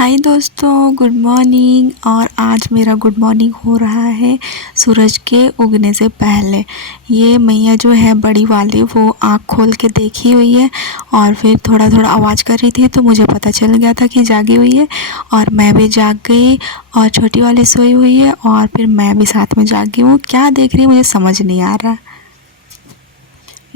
हाय दोस्तों, good morning. और आज मेरा गुड मॉर्निंग हो रहा है सूरज के उगने से पहले। ये मैया जो है बड़ी वाली, वो आँख खोल के देखी हुई है और फिर थोड़ा थोड़ा आवाज़ कर रही थी, तो मुझे पता चल गया था कि जागी हुई है और मैं भी जाग गई। और छोटी वाली सोई हुई है और फिर मैं भी साथ में जागी हूँ। क्या देख रही है मुझे समझ नहीं आ रहा।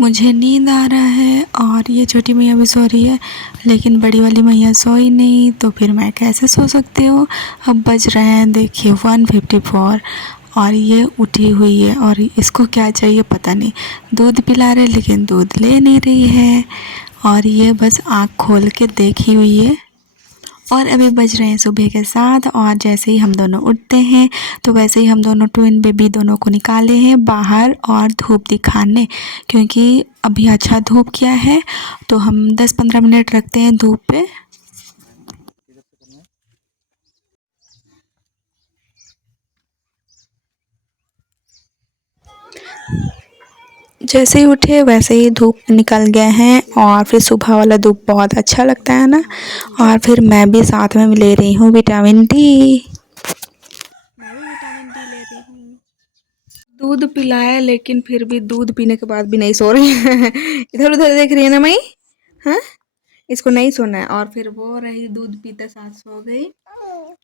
मुझे नींद आ रहा है और ये छोटी मैया भी सो रही है, लेकिन बड़ी वाली मैया सोई नहीं, तो फिर मैं कैसे सो सकती हूँ। अब बज रहे हैं देखिए 1:54 और ये उठी हुई है और इसको क्या चाहिए पता नहीं। दूध पिला रहे लेकिन दूध ले नहीं रही है और ये बस आँख खोल के देखी हुई है। और अभी बज रहे हैं सुबह के 7 और जैसे ही हम दोनों उठते हैं तो वैसे ही हम दोनों ट्विन बेबी दोनों को निकाले हैं बाहर और धूप दिखाने, क्योंकि अभी अच्छा धूप किया है तो हम 10-15 मिनट रखते हैं धूप पे। जैसे ही उठे वैसे ही धूप निकल गए हैं और फिर सुबह वाला धूप बहुत अच्छा लगता है ना। और फिर मैं भी साथ में ले रही हूँ विटामिन डी। मैं भी विटामिन डी ले रही हूँ। दूध पिलाया लेकिन फिर भी दूध पीने के बाद भी नहीं सो रही है। इधर उधर देख रही है ना मई। हाँ, इसको नहीं सोना है और फिर वो रही दूध पीते साथ सो गई।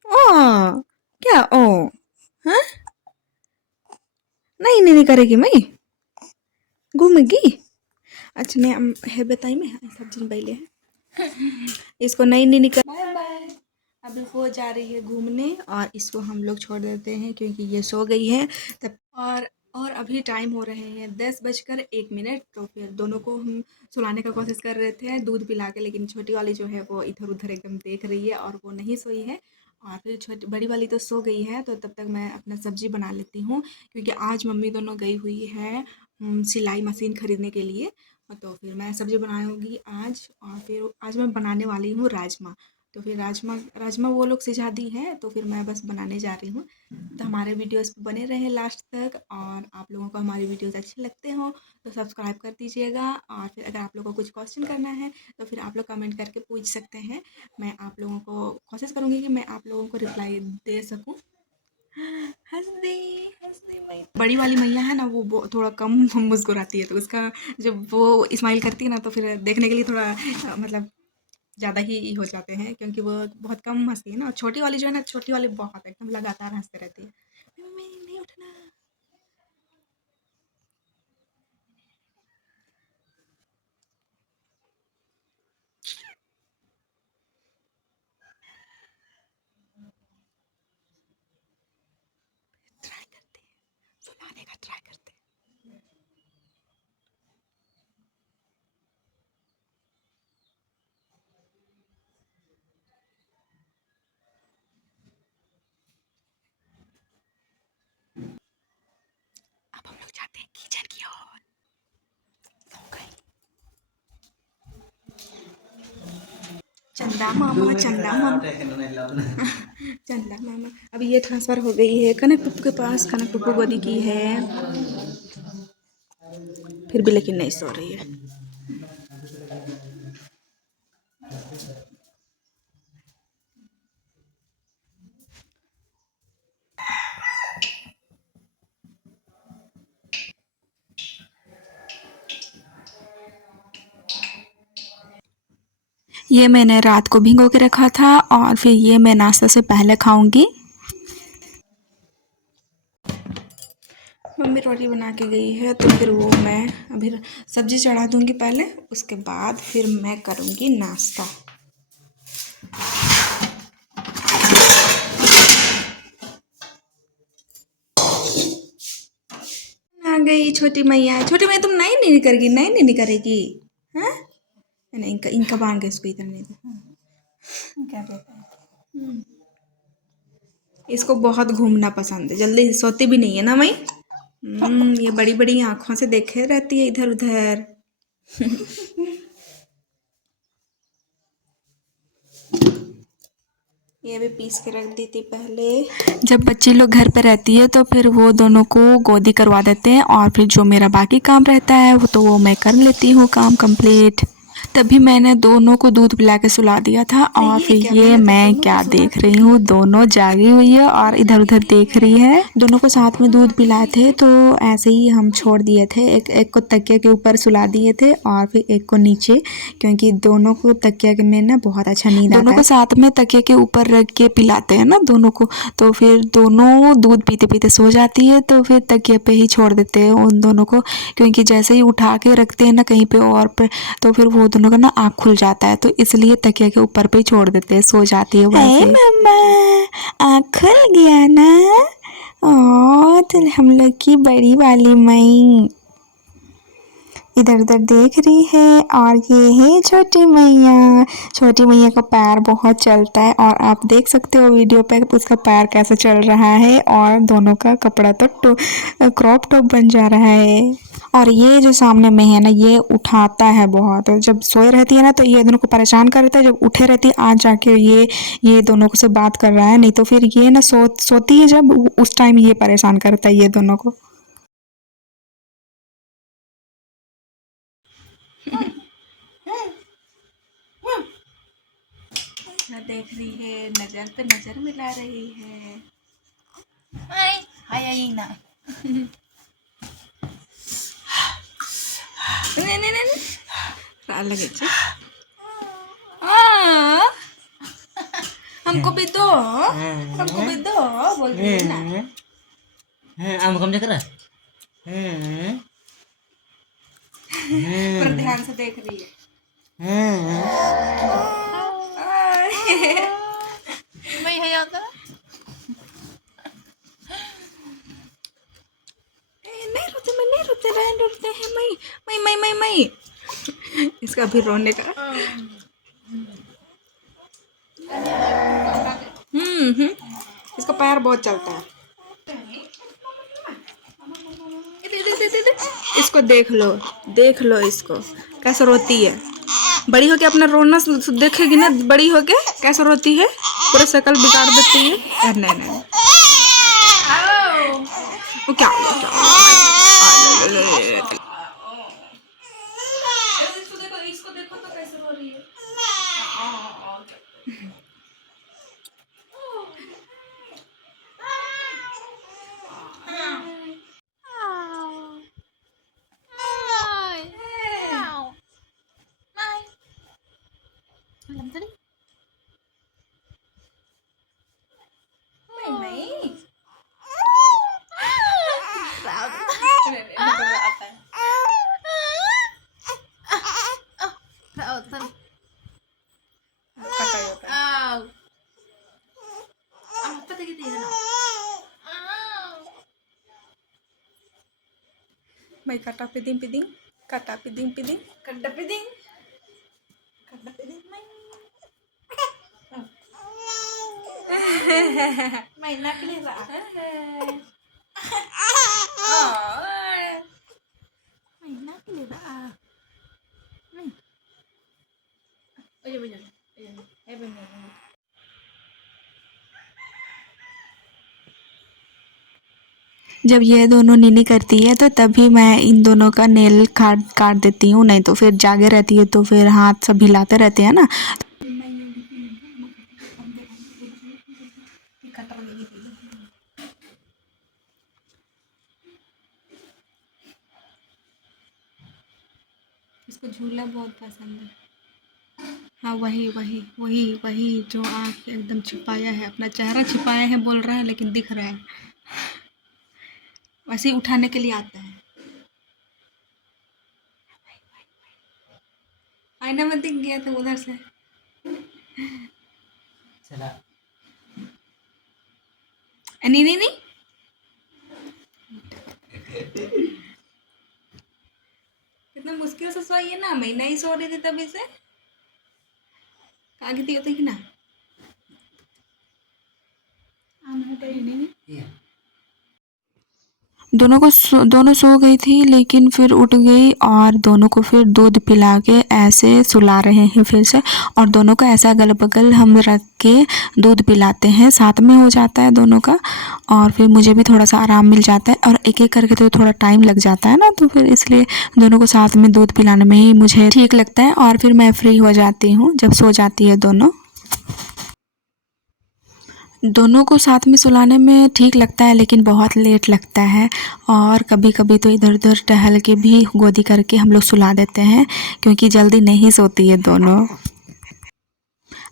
ओ क्या ओ, हाँ नहीं नहीं, नहीं करेगी मई, घूमेगी। अच्छा मैं है बताई मैं सब्जी पहले है इसको नहीं नहीं निकल। Bye bye. अभी वो जा रही है घूमने और इसको हम लोग छोड़ देते हैं क्योंकि ये सो गई है तब। और अभी टाइम हो रहे हैं 10:01। तो फिर दोनों को हम सुलाने का कोशिश कर रहे थे दूध पिला के, लेकिन छोटी वाली जो है वो इधर उधर एकदम देख रही है और वो नहीं सोई है। और फिर छोटी बड़ी वाली तो सो गई है, तो तब तक मैं अपना सब्जी बना लेती हूँ क्योंकि आज मम्मी दोनों गई हुई है सिलाई मशीन ख़रीदने के लिए। तो फिर मैं सब्ज़ी बनाऊँगी आज और फिर आज मैं बनाने वाली हूँ राजमा। तो फिर राजमा राजमा वो लोग सिझा दी है, तो फिर मैं बस बनाने जा रही हूँ। तो हमारे वीडियोस पे बने रहें लास्ट तक और आप लोगों को हमारे वीडियोस अच्छे लगते हो तो सब्सक्राइब कर दीजिएगा। और फिर अगर आप लोगों को कुछ क्वेश्चन करना है तो फिर आप लोग कमेंट करके पूछ सकते हैं। मैं आप लोगों को कोशिश करूँगी कि मैं आप लोगों को रिप्लाई दे सकूँ। हंस दे भाई। बड़ी वाली मैया है ना, वो थोड़ा कम मुस्कुराती है, तो उसका जब वो स्माइल करती है ना तो फिर देखने के लिए थोड़ा मतलब ज़्यादा ही हो जाते हैं क्योंकि वो बहुत कम हंसती है ना। और छोटी वाली जो है ना, छोटी वाली बहुत एकदम लगातार हंसते रहती है। मम्मी नहीं उठना। ट्राई करते हैं, सुलाने का ट्राई करते हैं। अब हम लोग जाते हैं किचन की ओर। चंदा मामा, चंदा मामा। चंदा मामा। अभी ये ट्रांसफ़र हो गई है कनक पप्पू के पास, कनक पप्पू गोदी की है, फिर भी लेकिन नहीं सो रही है। ये मैंने रात को भिगो के रखा था और फिर ये मैं नाश्ता से पहले खाऊंगी। मम्मी रोटी बना के गई है तो फिर वो मैं अभी सब्जी चढ़ा दूंगी पहले, उसके बाद फिर मैं करूंगी नाश्ता। आ गई छोटी मैया। छोटी मैया तुम नहीं नहीं करेगी, नहीं नहीं करेगी। हाँ नहीं, इनका इनका बांध के इसको इधर नहीं दे। क्या कहते हैं, इसको बहुत घूमना पसंद है, जल्दी सोती भी नहीं है ना मई। ये बड़ी बड़ी आँखों से देखे रहती है इधर उधर। ये भी पीस के रख दी थी पहले। जब बच्चे लोग घर पे रहती है तो फिर वो दोनों को गोदी करवा देते हैं और फिर जो मेरा बाकी काम रहता है वो तो वो मैं कर लेती हूँ काम कंप्लीट। तभी मैंने दोनों को दूध पिला के सुला दिया था और फिर ये मैं क्या देख रही हूँ, दोनों जागी हुई है और इधर उधर देख रही है। दोनों को साथ में दूध पिलाए थे तो ऐसे ही हम छोड़ दिए थे, एक को तकिया के ऊपर सुला दिए थे और फिर एक को नीचे, क्योंकि दोनों को तकिया में ना बहुत अच्छा नींद आता है। दोनों को साथ में तकिया के ऊपर रख के पिलाते हैं ना दोनों को, तो फिर दोनों दूध पीते पीते सो जाती है, तो फिर तकिया पे ही छोड़ देते हैं उन दोनों को, क्योंकि जैसे ही उठा के रखते हैं ना कहीं पे और पे, तो फिर वो दोनों का ना आँख खुल जाता है, तो इसलिए तकिया के ऊपर पे ही छोड़ देते हैं, सो जाती है वैसे। मम्मा आँख खुल गया ना, ओ तो हम लोग की बड़ी वाली मई इधर उधर देख रही है। और ये है छोटी मैया, छोटी मैया का पैर बहुत चलता है और आप देख सकते हो वीडियो पे उसका पैर कैसे चल रहा है, और दोनों का कपड़ा तो क्रॉप टॉप बन जा रहा है। और ये जो सामने में है ना, ये उठाता है बहुत, जब सोए रहती है ना तो ये दोनों को परेशान करता है, जब उठे रहती है आज जाके ये दोनों को से बात कर रहा है, नहीं तो फिर ये ना सोती है जब, उस टाइम ये परेशान करता है ये दोनों को। देख रही है, नजर पे नजर मिला रही है। हाय आई ना ने ने ने लगे हमको भी दो, हमको भी दो बोल रही है ना। आम कम कर पर ध्यान से देख रही है। मैं है आता नहीं रोते, मैं नहीं रोते, रहन रोते हैं मई इसका भी रोने का। इसका पैर बहुत चलता है। इसको देख लो इसको कैसे रोती है। बड़ी होके अपना रोना देखेगी ना, बड़ी होके कैसे रोती है, पूरा शक्ल बिगाड़ देती है। नहीं नहीं वो क्या हुआ, क्या हुआ? इसको देखो तो कैसे रो रही है। May kata piding kata piding kata piding may may naklira may naklira ayan जब ये दोनों नीनी करती है तो तभी मैं इन दोनों का नेल काट देती हूँ, नहीं तो फिर जागे रहती है तो फिर हाथ सब हिलाते रहते हैं ना। इसको झूला बहुत पसंद है। हाँ वही वही वही वही जो आँख एकदम छिपाया है, अपना चेहरा छिपाया है बोल रहा है, लेकिन दिख रहा है, वैसे ही उठाने के लिए आता है। आईना में दिख गया था उधर से। चला नहीं नहीं नहीं कितना मुश्किल से सोई है ना, मैं नहीं सो रही थी तभी से। आगे थी होती ना दोनों सो गई थी, लेकिन फिर उठ गई और दोनों को फिर दूध पिला के ऐसे सुला रहे हैं फिर से। और दोनों को ऐसा अगल बगल हम रख के दूध पिलाते हैं, साथ में हो जाता है दोनों का। और फिर मुझे भी थोड़ा सा आराम मिल जाता है, और एक एक करके तो थोड़ा टाइम लग जाता है ना, तो फिर इसलिए दोनों को साथ में दूध पिलाने में ही मुझे ठीक लगता है। और फिर मैं फ्री हो जाती हूँ जब सो जाती है दोनों। दोनों को साथ में सुलाने में ठीक लगता है, लेकिन बहुत लेट लगता है। और कभी कभी तो इधर उधर टहल के भी गोदी करके हम लोग सुला देते हैं, क्योंकि जल्दी नहीं सोती है दोनों।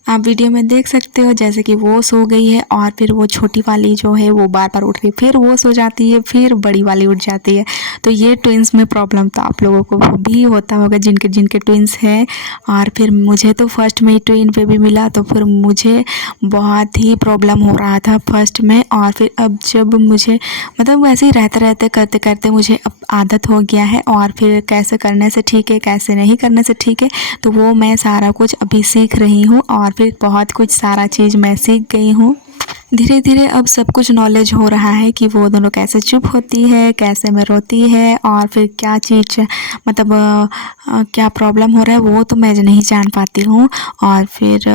आप वीडियो में देख सकते हो जैसे कि वो सो गई है, और फिर वो छोटी वाली जो है वो बार बार उठ गई, फिर वो सो जाती है, फिर बड़ी वाली उठ जाती है। तो ये ट्विंस में प्रॉब्लम तो आप लोगों को भी होता होगा, जिनके जिनके ट्विंस हैं। और फिर मुझे तो फर्स्ट में ही ट्विन बेबी मिला, तो फिर मुझे बहुत ही प्रॉब्लम हो रहा था फर्स्ट में। और फिर अब जब मुझे मतलब वैसे ही रहते रहते करते करते मुझे अब आदत हो गया है, और फिर कैसे करने से ठीक है, कैसे नहीं करने से ठीक है, तो वो मैं सारा कुछ अभी सीख रही हूँ। और फिर बहुत कुछ सारा चीज़ मैं सीख गई हूँ। धीरे धीरे अब सब कुछ नॉलेज हो रहा है कि वो दोनों कैसे चुप होती है, कैसे में रोती है, और फिर क्या चीज़ मतलब क्या प्रॉब्लम हो रहा है वो तो मैं नहीं जान पाती हूँ। और फिर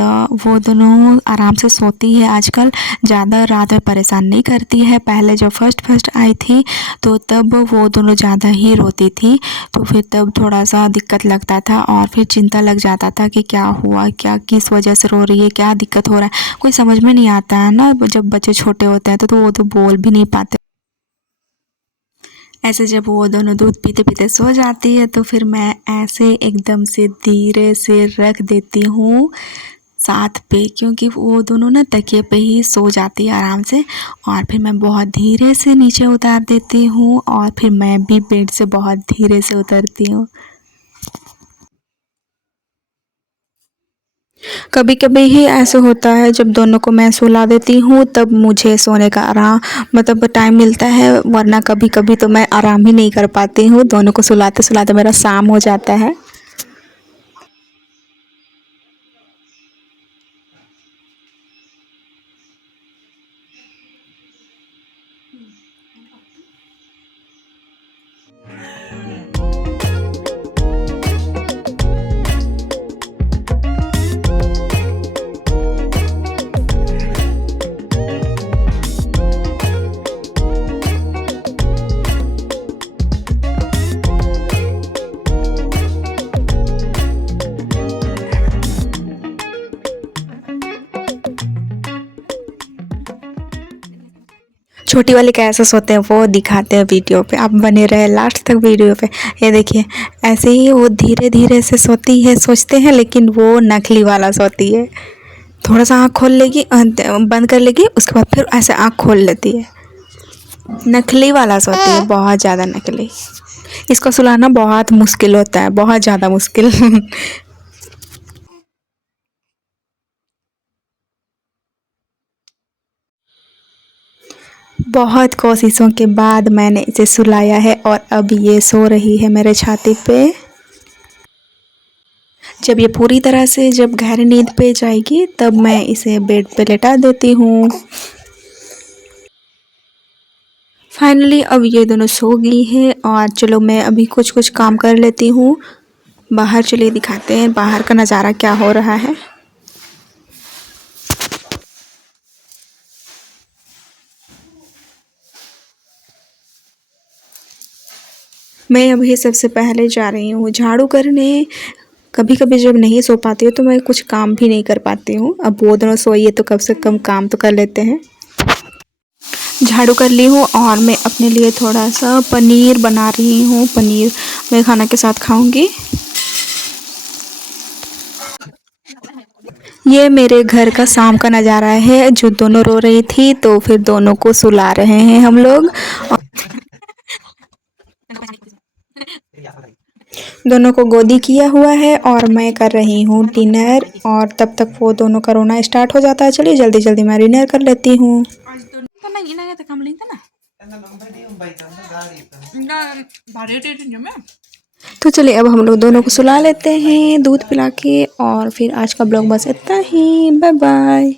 वो दोनों आराम से सोती है आजकल, ज़्यादा रात में परेशान नहीं करती है। पहले जब फर्स्ट आई थी तो तब वो दोनों ज़्यादा ही रोती थी, तो फिर तब थोड़ा सा दिक्कत लगता था, और फिर चिंता लग जाता था कि क्या हुआ, क्या किस वजह से रो रही है, क्या दिक्कत हो रहा है, कोई समझ में नहीं आता है ना जब बच्चे छोटे होते हैं, तो वो तो बोल भी नहीं पाते। ऐसे जब वो दोनों दूध पीते पीते सो जाती है, तो फिर मैं ऐसे एकदम से धीरे से रख देती हूँ साथ पे, क्योंकि वो दोनों ना तकिए पे ही सो जाती है आराम से। और फिर मैं बहुत धीरे से नीचे उतार देती हूँ, और फिर मैं भी बेड से बहुत धीरे से उतरती हूँ। कभी कभी ही ऐसे होता है जब दोनों को मैं सुला देती हूँ तब मुझे सोने का आराम मतलब टाइम मिलता है, वरना कभी कभी तो मैं आराम ही नहीं कर पाती हूँ। दोनों को सुलाते सुलाते मेरा शाम हो जाता है। छोटी वाली कैसे सोते हैं वो दिखाते हैं वीडियो पे, आप बने रहे लास्ट तक वीडियो पे। ये देखिए ऐसे ही वो धीरे धीरे से सोती है, सोचते हैं, लेकिन वो नकली वाला सोती है। थोड़ा सा आँख खोल लेगी, बंद कर लेगी, उसके बाद फिर ऐसे आँख खोल लेती है। नकली वाला सोती है, बहुत ज़्यादा नकली। इसको सुलाना बहुत मुश्किल होता है, बहुत ज़्यादा मुश्किल। बहुत कोशिशों के बाद मैंने इसे सुलाया है, और अब ये सो रही है मेरे छाती पे। जब ये पूरी तरह से जब गहरी नींद पे जाएगी तब मैं इसे बेड पे लेटा देती हूँ। फाइनली अब ये दोनों सो गई है, और चलो मैं अभी कुछ कुछ काम कर लेती हूँ। बाहर चलिए दिखाते हैं बाहर का नज़ारा क्या हो रहा है। मैं अभी सबसे पहले जा रही हूँ झाड़ू करने। कभी कभी जब नहीं सो पाती हूँ तो मैं कुछ काम भी नहीं कर पाती हूँ। अब वो दोनों सोई है तो कम से कम काम तो कर लेते हैं। झाड़ू कर ली हूँ, और मैं अपने लिए थोड़ा सा पनीर बना रही हूँ। पनीर मैं खाना के साथ खाऊंगी। ये मेरे घर का शाम का नज़ारा है, जो दोनों रो रही थी तो फिर दोनों को सुला रहे हैं हम लोग। दोनों को गोदी किया हुआ है, और मैं कर रही हूँ डिनर, और तब तक वो दोनों का रोना स्टार्ट हो जाता है। चलिए जल्दी जल्दी मैं डिनर कर लेती हूँ। तो चलिए अब हम लोग दोनों को सुला लेते हैं दूध पिला के, और फिर आज का ब्लॉग बस इतना ही। Bye bye.